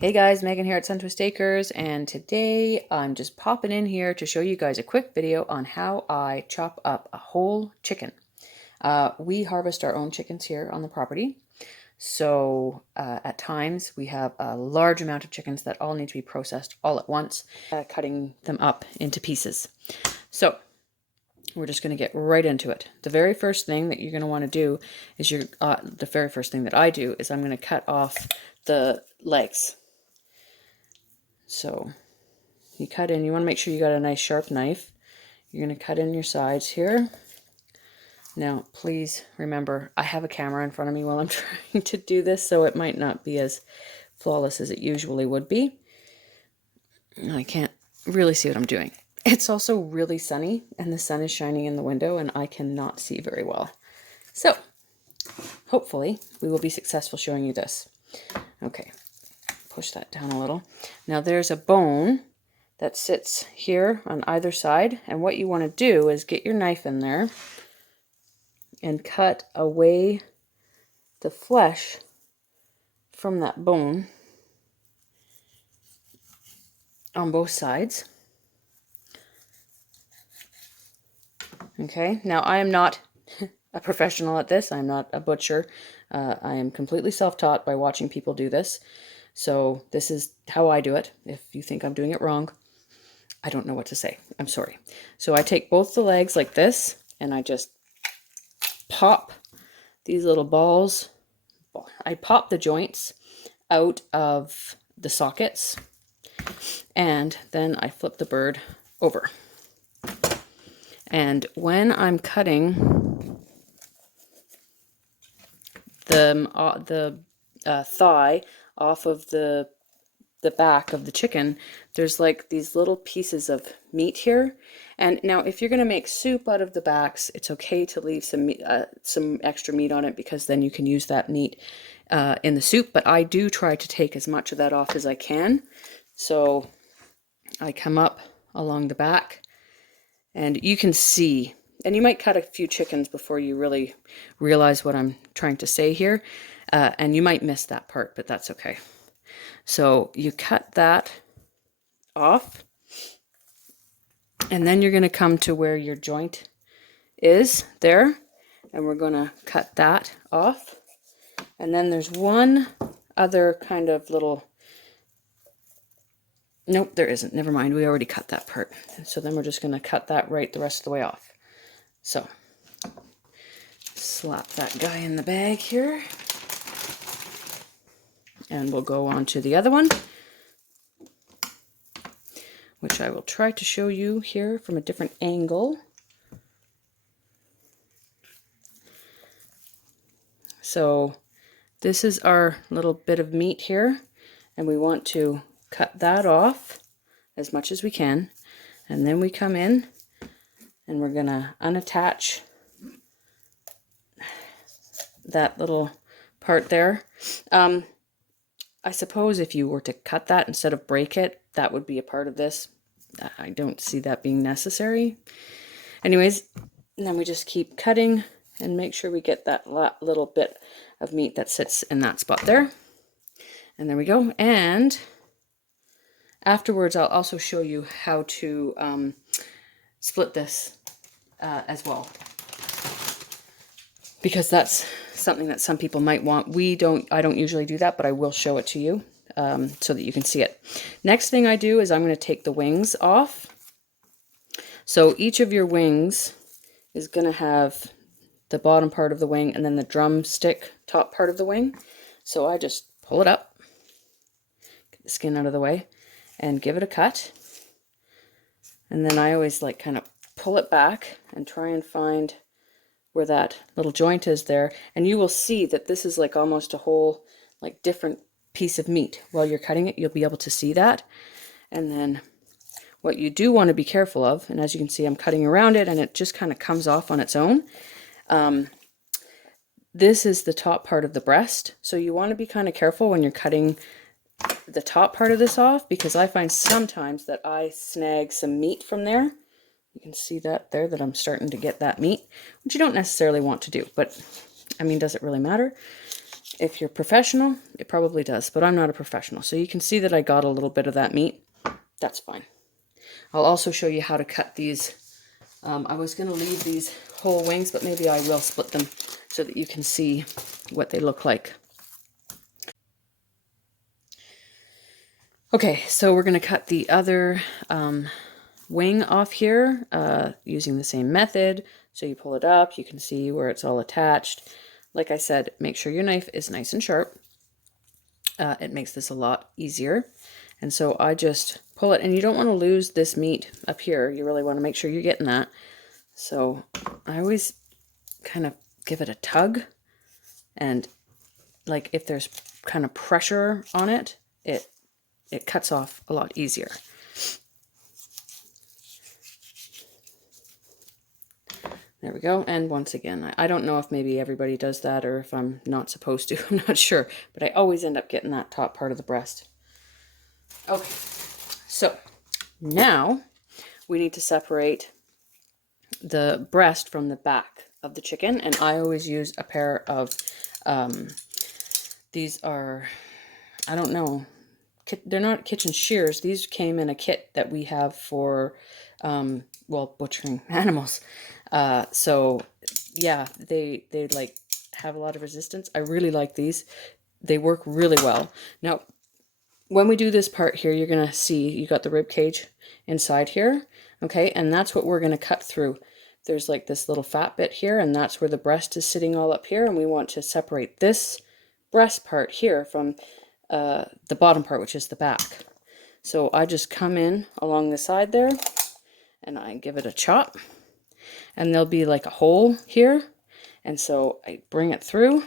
Hey guys, Megan here at Suntwist Acres, and today I'm just popping in here to show you guys a quick video on how I chop up a whole chicken. We harvest our own chickens here on the property, so at times we have a large amount of chickens that all need to be processed all at once, cutting them up into pieces. So we're just going to get right into it. The very first thing that you're going to want to do is the very first thing that I do is I'm going to cut off the legs. So you cut in, you want to make sure you got a nice sharp knife. You're going to cut in your sides here. Now, please remember, I have a camera in front of me while I'm trying to do this, so it might not be as flawless as it usually would be. I can't really see what I'm doing. It's also really sunny, and the sun is shining in the window, and I cannot see very well. So, hopefully, we will be successful showing you this. Okay. Push that down a little. Now there's a bone that sits here on either side, and what you want to do is get your knife in there and cut away the flesh from that bone on both sides. Okay, now I am not a professional at this. I'm not a butcher. I am completely self-taught by watching people do this. So this is how I do it. If you think I'm doing it wrong, I don't know what to say. I'm sorry. So I take both the legs like this, and I just pop these little balls. I pop the joints out of the sockets, and then I flip the bird over. And when I'm cutting the thigh off of the back of the chicken, there's like these little pieces of meat here. And now if you're going to make soup out of the backs, it's okay to leave some extra meat on it, because then you can use that meat in the soup. But I do try to take as much of that off as I can. So I come up along the back, and you can see, and you might cut a few chickens before you really realize what I'm trying to say here. And you might miss that part, but that's okay. So you cut that off, and then you're going to come to where your joint is there, and we're going to cut that off. And then there's one other kind of little, nope, there isn't, never mind, we already cut that part. So then we're just going to cut that right the rest of the way off. So slap that guy in the bag here. And we'll go on to the other one, which I will try to show you here from a different angle. So this is our little bit of meat here, and we want to cut that off as much as we can. And then we come in and we're going to unattach that little part there. I suppose if you were to cut that instead of break it, that would be a part of this. I don't see that being necessary. Anyways, then we just keep cutting and make sure we get that little bit of meat that sits in that spot there. And there we go. And afterwards, I'll also show you how to split this as well, because that's something that some people might want. I don't usually do that, but I will show it to you so that you can see it. Next thing I do is I'm going to take the wings off. So each of your wings is going to have the bottom part of the wing and then the drumstick top part of the wing. So I just pull it up, get the skin out of the way, and give it a cut. And then I always like kind of pull it back and try and find where that little joint is there, and you will see that this is like almost a whole like different piece of meat. While you're cutting it, you'll be able to see that. And then what you do want to be careful of, and as you can see, I'm cutting around it and it just kind of comes off on its own. This is the top part of the breast, so you want to be kind of careful when you're cutting the top part of this off, because I find sometimes that I snag some meat from there. You can see that there, that I'm starting to get that meat, which you don't necessarily want to do, but I mean, does it really matter? If you're professional, it probably does, but I'm not a professional. So you can see that I got a little bit of that meat. That's fine. I'll also show you how to cut these. I was going to leave these whole wings, but maybe I will split them so that you can see what they look like. Okay, so we're going to cut the other wing off here using the same method. So you pull it up, you can see where it's all attached. Like I said, make sure your knife is nice and sharp. It makes this a lot easier. And so I just pull it, and you don't want to lose this meat up here. You really want to make sure you're getting that. So I always kind of give it a tug, and like if there's kind of pressure on it, it cuts off a lot easier. There we go. And once again, I don't know if maybe everybody does that or if I'm not supposed to. I'm not sure. But I always end up getting that top part of the breast. Okay. So now we need to separate the breast from the back of the chicken. And I always use a pair of, these are, I don't know, they're not kitchen shears. These came in a kit that we have for, well, butchering animals. So yeah, they like have a lot of resistance. I really like these. They work really well. Now, when we do this part here, you're going to see you got the rib cage inside here. Okay. And that's what we're going to cut through. There's like this little fat bit here, and that's where the breast is sitting all up here. And we want to separate this breast part here from the bottom part, which is the back. So I just come in along the side there and I give it a chop, and there'll be like a hole here. And so I bring it through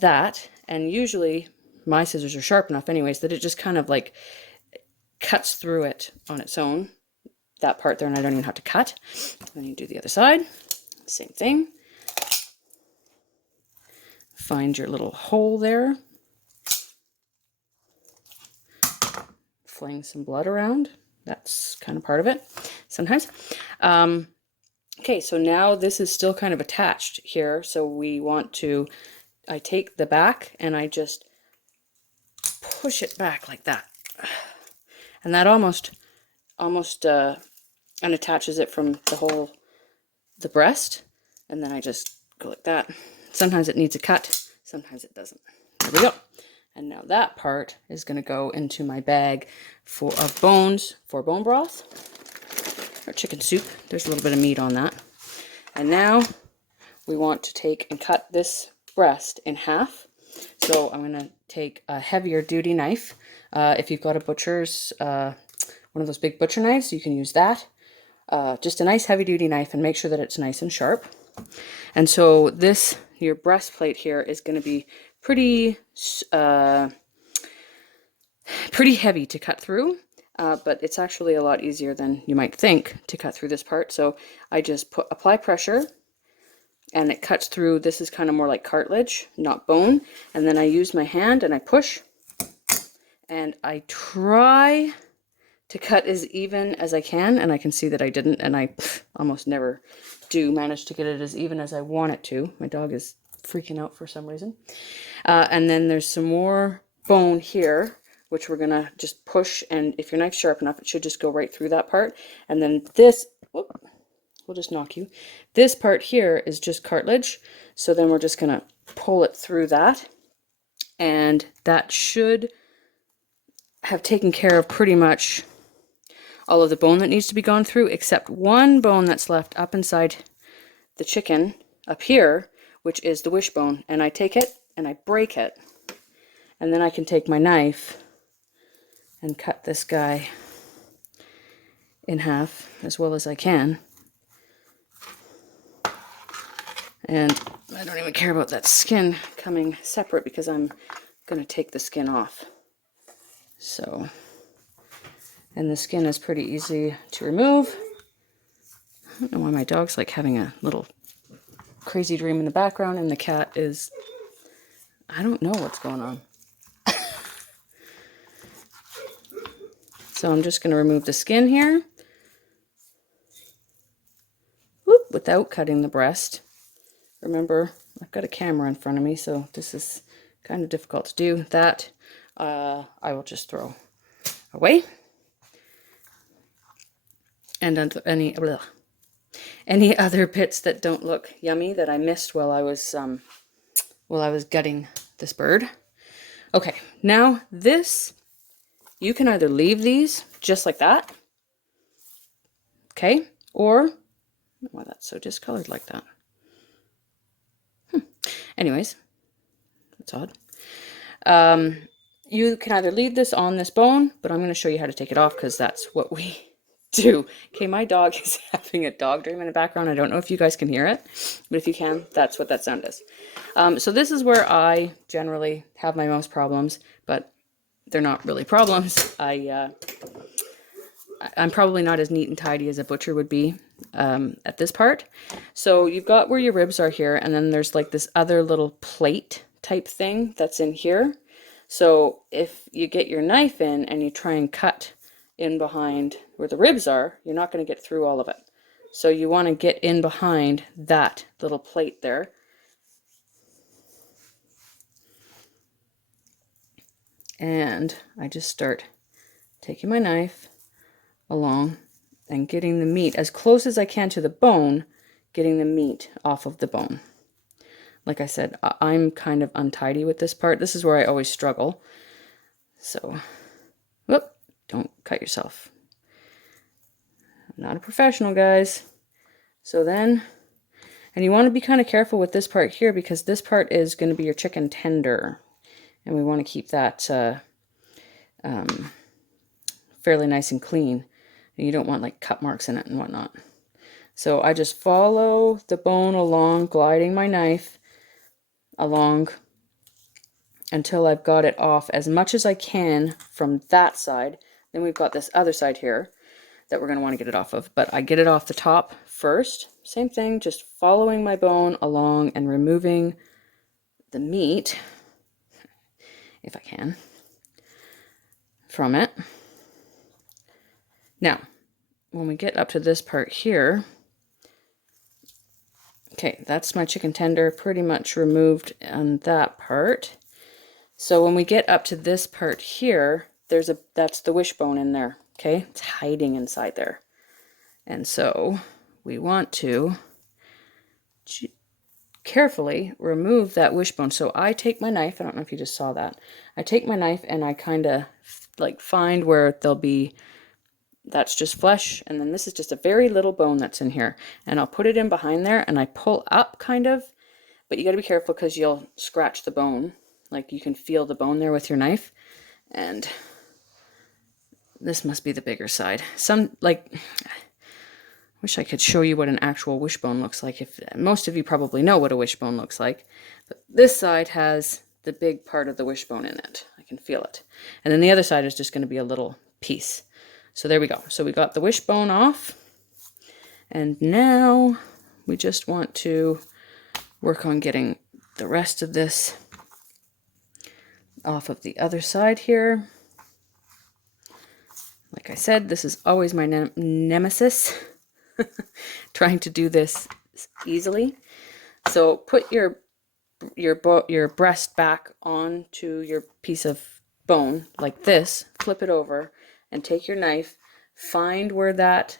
that, and usually my scissors are sharp enough anyways that it just kind of like cuts through it on its own, that part there, and I don't even have to cut. Then you do the other side, same thing. Find your little hole there. Fling some blood around. That's kind of part of it sometimes. Okay, so now this is still kind of attached here. So we want to, I take the back and I just push it back like that. And that almost unattaches it from the breast. And then I just go like that. Sometimes it needs a cut, sometimes it doesn't. There we go. And now that part is going to go into my bag of bones for bone broth or chicken soup. There's a little bit of meat on that. And now we want to take and cut this breast in half. So I'm going to take a heavier duty knife. If you've got a butcher's, one of those big butcher knives, you can use that. Just a nice heavy duty knife, and make sure that it's nice and sharp. And so this, your breastplate here is going to be pretty heavy to cut through, but it's actually a lot easier than you might think to cut through this part. So I just apply pressure, and it cuts through. This is kind of more like cartilage, not bone. And then I use my hand and I push, and I try to cut as even as I can, and I can see that I didn't, and I almost never do manage to get it as even as I want it to. My dog is freaking out for some reason. And then there's some more bone here, which we're gonna just push, and if your knife's sharp enough, it should just go right through that part. And then this, whoop, will just knock you. This part here is just cartilage, so then we're just gonna pull it through that, and that should have taken care of pretty much all of the bone that needs to be gone through, except one bone that's left up inside the chicken up here, which is the wishbone. And I take it and I break it, and then I can take my knife and cut this guy in half as well as I can. And I don't even care about that skin coming separate, because I'm going to take the skin off. So, and the skin is pretty easy to remove. I don't know why my dog's like having a little crazy dream in the background, and the cat is, I don't know what's going on. So I'm just going to remove the skin here. Whoop, without cutting the breast. Remember, I've got a camera in front of me, so this is kind of difficult to do. That I will just throw away. And any other bits that don't look yummy that I missed while I was gutting this bird. Okay, now this, you can either leave these just like that, okay, or, why that's so discolored like that. Anyways, that's odd. You can either leave this on this bone, but I'm going to show you how to take it off because that's what we do. Okay, my dog is having a dog dream in the background. I don't know if you guys can hear it, but if you can, that's what that sound is. So this is where I generally have my most problems, but they're not really problems. I'm probably not as neat and tidy as a butcher would be at this part. So you've got where your ribs are here, and then there's like this other little plate type thing that's in here. So if you get your knife in and you try and cut in behind where the ribs are, you're not going to get through all of it. So you want to get in behind that little plate there. And I just start taking my knife along and getting the meat as close as I can to the bone, getting the meat off of the bone. Like I said, I'm kind of untidy with this part. This is where I always struggle. So, whoop, don't cut yourself. I'm not a professional, guys. So then, and you want to be kind of careful with this part here because this part is going to be your chicken tender. And we want to keep that fairly nice and clean. And you don't want like cut marks in it and whatnot. So I just follow the bone along, gliding my knife along until I've got it off as much as I can from that side. Then we've got this other side here that we're going to want to get it off of. But I get it off the top first. Same thing, just following my bone along and removing the meat, if I can, from it. Now, when we get up to this part here, okay, that's my chicken tender pretty much removed on that part. So when we get up to this part here, that's the wishbone in there, okay? It's hiding inside there. And so we want to carefully remove that wishbone. So I take my knife, I don't know if you just saw that. I take my knife and I kind of like find where there'll be, that's just flesh, and then this is just a very little bone that's in here. And I'll put it in behind there and I pull up kind of, but you got to be careful because you'll scratch the bone. Like you can feel the bone there with your knife. And this must be the bigger side. Wish I could show you what an actual wishbone looks like. If most of you probably know what a wishbone looks like, but this side has the big part of the wishbone in it. I can feel it. And then the other side is just going to be a little piece. So there we go. So we got the wishbone off. And now we just want to work on getting the rest of this off of the other side here. Like I said, this is always my nemesis. Trying to do this easily. So put your breast back onto your piece of bone like this, flip it over, and take your knife, find where that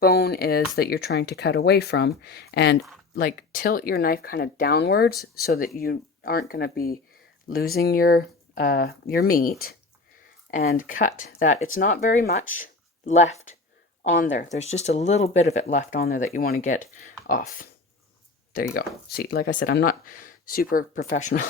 bone is that you're trying to cut away from, and like tilt your knife kind of downwards so that you aren't going to be losing your meat, and cut that. It's not very much left on there. There's just a little bit of it left on there that you want to get off. There you go. See, like I said, I'm not super professional,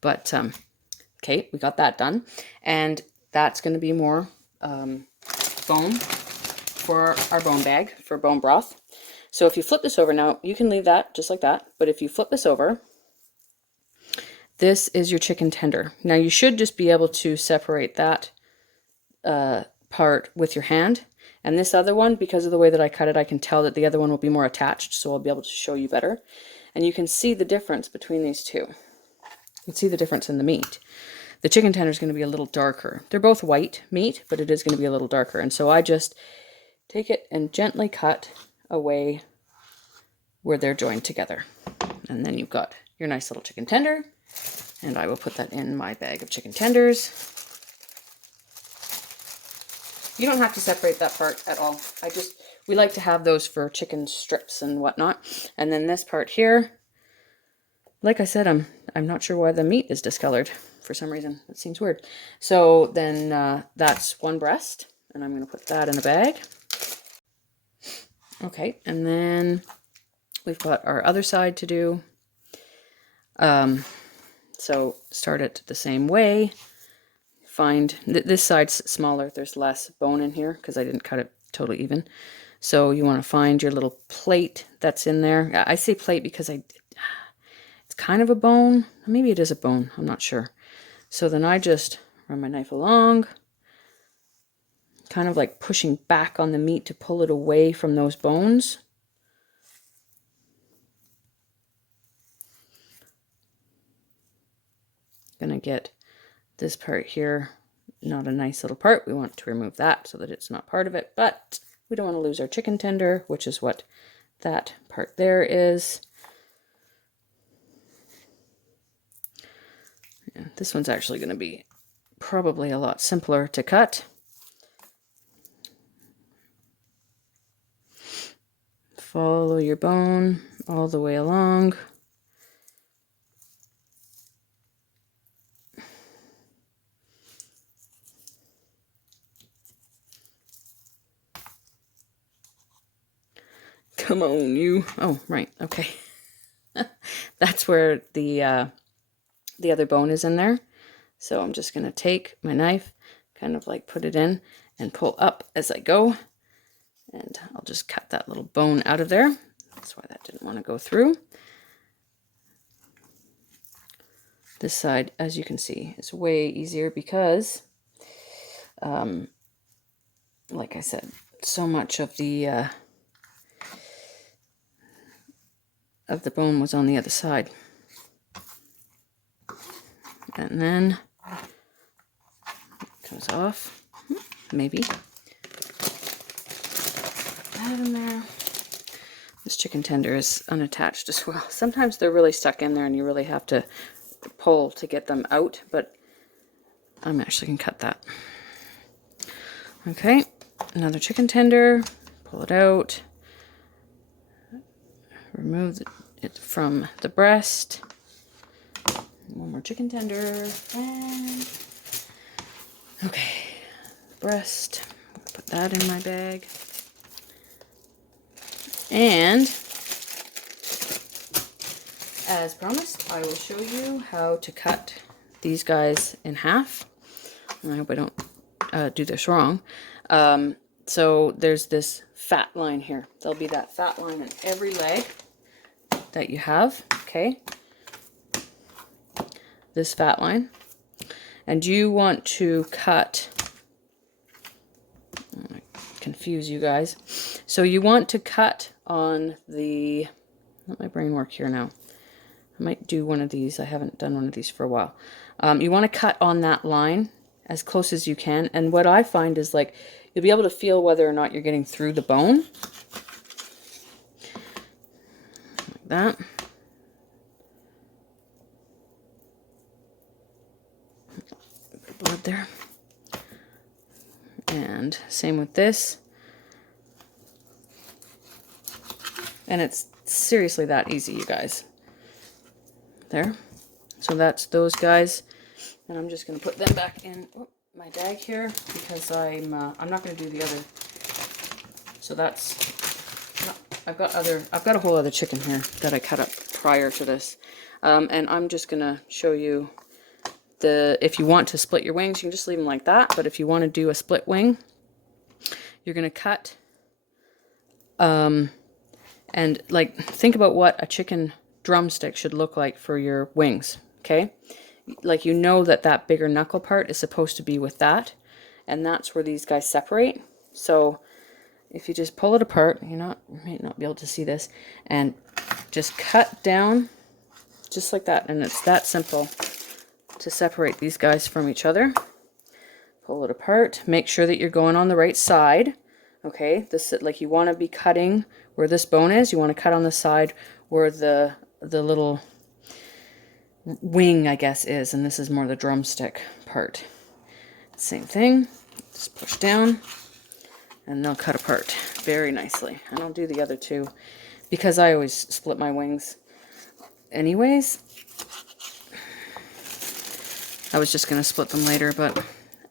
but okay, we got that done. And that's going to be more bone for our bone bag, for bone broth. So if you flip this over now, you can leave that just like that. But if you flip this over, this is your chicken tender. Now you should just be able to separate that part with your hand. And this other one, because of the way that I cut it, I can tell that the other one will be more attached, so I'll be able to show you better. And you can see the difference between these two. You can see the difference in the meat. The chicken tender is going to be a little darker. They're both white meat, but it is going to be a little darker. And so I just take it and gently cut away where they're joined together. And then you've got your nice little chicken tender. And I will put that in my bag of chicken tenders. You don't have to separate that part at all. We like to have those for chicken strips and whatnot. And then this part here, like I said, I'm not sure why the meat is discolored for some reason. It seems weird. So then that's one breast, and I'm going to put that in a bag. Okay, and then we've got our other side to do. So start it the same way. Find this side's smaller. There's less bone in here because I didn't cut it totally even. So you want to find your little plate that's in there. I say plate because it's kind of a bone. Maybe it is a bone. I'm not sure. So then I just run my knife along, kind of like pushing back on the meat to pull it away from those bones. Gonna get this part here, not a nice little part. We want to remove that so that it's not part of it, but we don't want to lose our chicken tender, which is what that part there is. Yeah, this one's actually going to be probably a lot simpler to cut. Follow your bone all the way along. Come on, you. Oh, right. Okay. That's where the other bone is in there. So I'm just going to take my knife, kind of like put it in and pull up as I go. And I'll just cut that little bone out of there. That's why that didn't want to go through. This side, as you can see, is way easier because, like I said, so much of the bone was on the other side. And then it comes off, maybe. That in there. This chicken tender is unattached as well. Sometimes they're really stuck in there and you really have to pull to get them out, but I'm actually going to cut that. Okay, another chicken tender, pull it out, remove it from the breast. One more chicken tender, and okay, breast, put that in my bag. And as promised, I will show you how to cut these guys in half. And I hope I don't do this wrong. So there's this fat line here. There'll be that fat line in every leg that you have, okay? This fat line. And you want to cut, confuse you guys. So you want to cut on the, let my brain work here now. I might do one of these. I haven't done one of these for a while. You want to cut on that line as close as you can. And what I find is like, you'll be able to feel whether or not you're getting through the bone. Like that. Blood there. And same with this. And it's seriously that easy, you guys. There. So that's those guys. And I'm just going to put them back in my bag here because I'm not going to do the other. So that's, I've got a whole other chicken here that I cut up prior to this. And I'm just going to show you if you want to split your wings, you can just leave them like that. But if you want to do a split wing, you're going to cut, and like think about what a chicken drumstick should look like for your wings, okay? Like, you know that bigger knuckle part is supposed to be with that, and that's where these guys separate. So if you just pull it apart, you might not be able to see this, and just cut down just like that, and it's that simple to separate these guys from each other. Pull it apart. Make sure that you're going on the right side. Okay, this, like, you want to be cutting where this bone is. You want to cut on the side where the little wing, I guess, is, and this is more the drumstick part. Same thing, just push down, and they'll cut apart very nicely. And I'll do the other two, because I always split my wings anyways. I was just going to split them later, but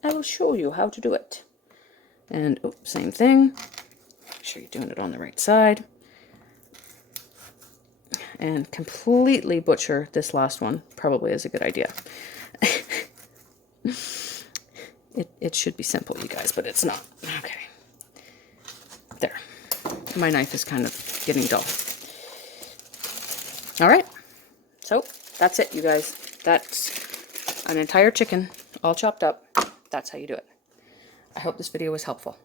I will show you how to do it. And oh, same thing. Make sure you're doing it on the right side. And completely butcher this last one probably is a good idea. It should be simple, you guys, but it's not. Okay. There. My knife is kind of getting dull. All right. So that's it, you guys. That's an entire chicken all chopped up. That's how you do it. I hope this video was helpful.